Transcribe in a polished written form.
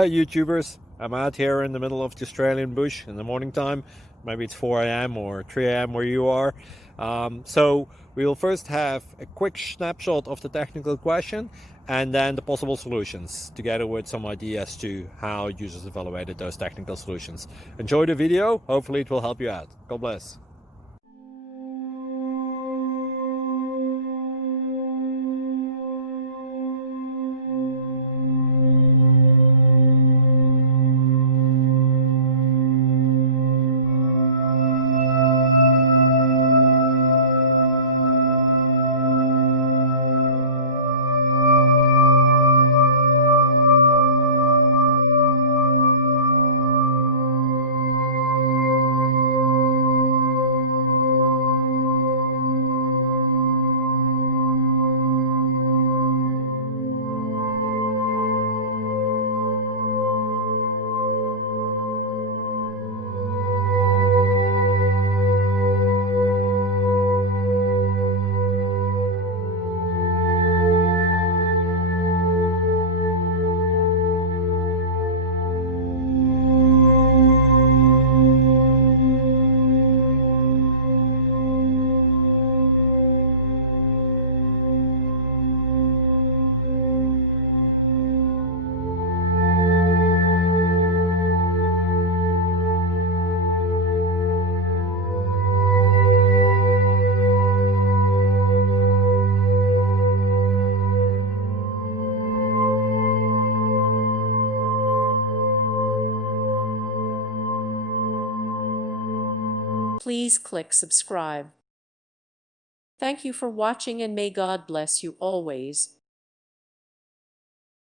Hi YouTubers, I'm out here in the middle of the Australian bush in the morning time. Maybe it's 4 a.m. or 3 a.m. where you are. So we will first have a quick snapshot of the technical question and then the possible solutions, together with some ideas to how users evaluated those technical solutions. Enjoy the video, hopefully it will help you out. God bless. Please click subscribe. Thank you for watching and may God bless you always.